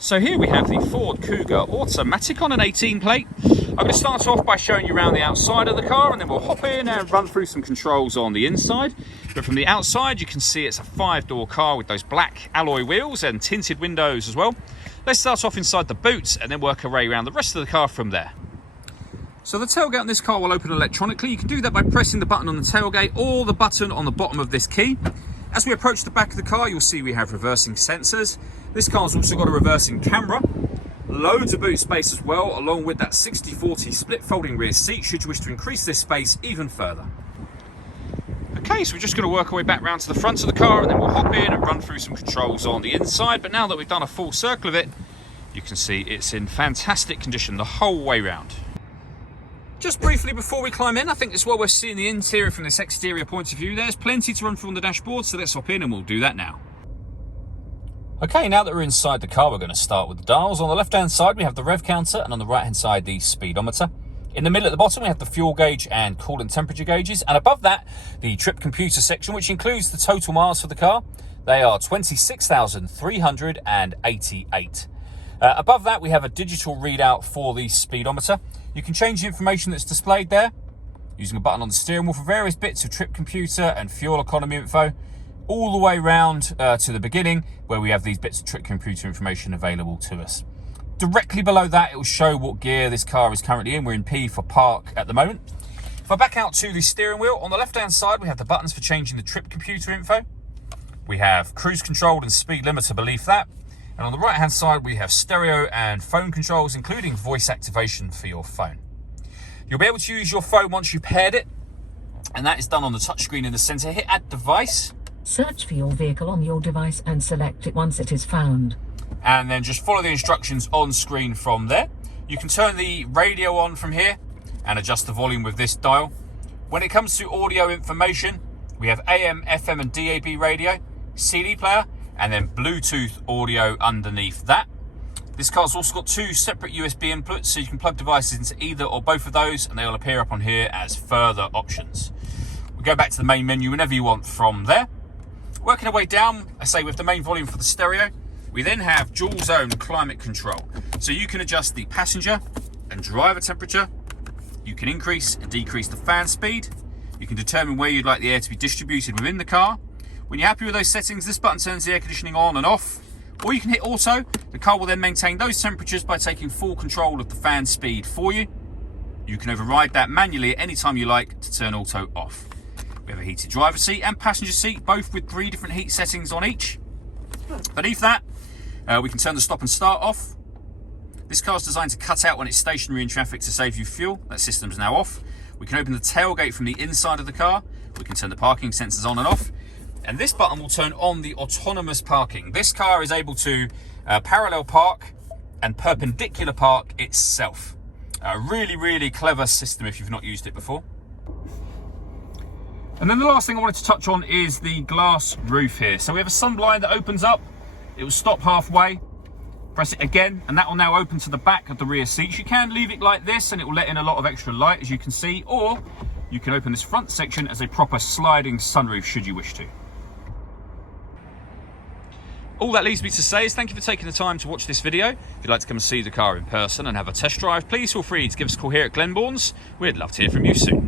So here we have the Ford Cougar automatic on an 18 plate. I'm going to start off by showing you around the outside of the car, and then we'll hop in and run through some controls on the inside. But from the outside you can see it's a 5-door car with those black alloy wheels and tinted windows as well. Let's start off inside the boot and then work our way around the rest of the car from there. So the tailgate on this car will open electronically. You can do that by pressing the button on the tailgate or the button on the bottom of this key. As we approach the back of the car, you'll see we have reversing sensors. This car's also got a reversing camera. Loads of boot space as well, along with that 60/40 split folding rear seat, should you wish to increase this space even further. Okay, so we're just going to work our way back round to the front of the car, and then we'll hop in and run through some controls on the inside. But now that we've done a full circle of it, you can see it's in fantastic condition the whole way round. Just briefly before we climb in, I think it's well worth seeing the interior from this exterior point of view. There's plenty to run through on the dashboard, so let's hop in and we'll do that now. Okay, now that we're inside the car, we're going to start with the dials. On the left-hand side, we have the rev counter, and on the right-hand side, the speedometer. In the middle at the bottom, we have the fuel gauge and coolant temperature gauges. And above that, the trip computer section, which includes the total miles for the car. They are 26,388. Above that, we have a digital readout for the speedometer. You can change the information that's displayed there using a button on the steering wheel for various bits of trip computer and fuel economy info, all the way round to the beginning where we have these bits of trip computer information available to us. Directly below that, it will show what gear this car is currently in. We're in P for park at the moment. If I back out to the steering wheel, on the left-hand side, we have the buttons for changing the trip computer info. We have cruise control and speed limiter beneath that. And on the right-hand side, we have stereo and phone controls, including voice activation for your phone. You'll be able to use your phone once you've paired it, and that is done on the touchscreen in the center. Hit Add Device. Search for your vehicle on your device and select it once it is found. And then just follow the instructions on screen from there. You can turn the radio on from here and adjust the volume with this dial. When it comes to audio information, we have AM, FM and DAB radio, CD player, and then Bluetooth audio underneath that. This car's also got two separate USB inputs, so you can plug devices into either or both of those, and they will appear up on here as further options. We'll go back to the main menu whenever you want from there. Working our way down, I say with the main volume for the stereo, we then have dual zone climate control. So you can adjust the passenger and driver temperature. You can increase and decrease the fan speed. You can determine where you'd like the air to be distributed within the car. When you're happy with those settings, this button turns the air conditioning on and off. Or you can hit auto. The car will then maintain those temperatures by taking full control of the fan speed for you. You can override that manually at any time you like to turn auto off. We have a heated driver seat and passenger seat, both with 3 different heat settings on each. Beneath that, we can turn the stop and start off. This car is designed to cut out when it's stationary in traffic to save you fuel. That system's now off. We can open the tailgate from the inside of the car. We can turn the parking sensors on and off. And this button will turn on the autonomous parking. This car is able to parallel park and perpendicular park itself. A really, really clever system if you've not used it before. And then the last thing I wanted to touch on is the glass roof here. So we have a sunblind that opens up. It will stop halfway. Press it again, and that will now open to the back of the rear seats. You can leave it like this, and it will let in a lot of extra light, as you can see, or you can open this front section as a proper sliding sunroof, should you wish to. All that leaves me to say is thank you for taking the time to watch this video. If you'd like to come and see the car in person and have a test drive, please feel free to give us a call here at Glenbourne's. We'd love to hear from you soon.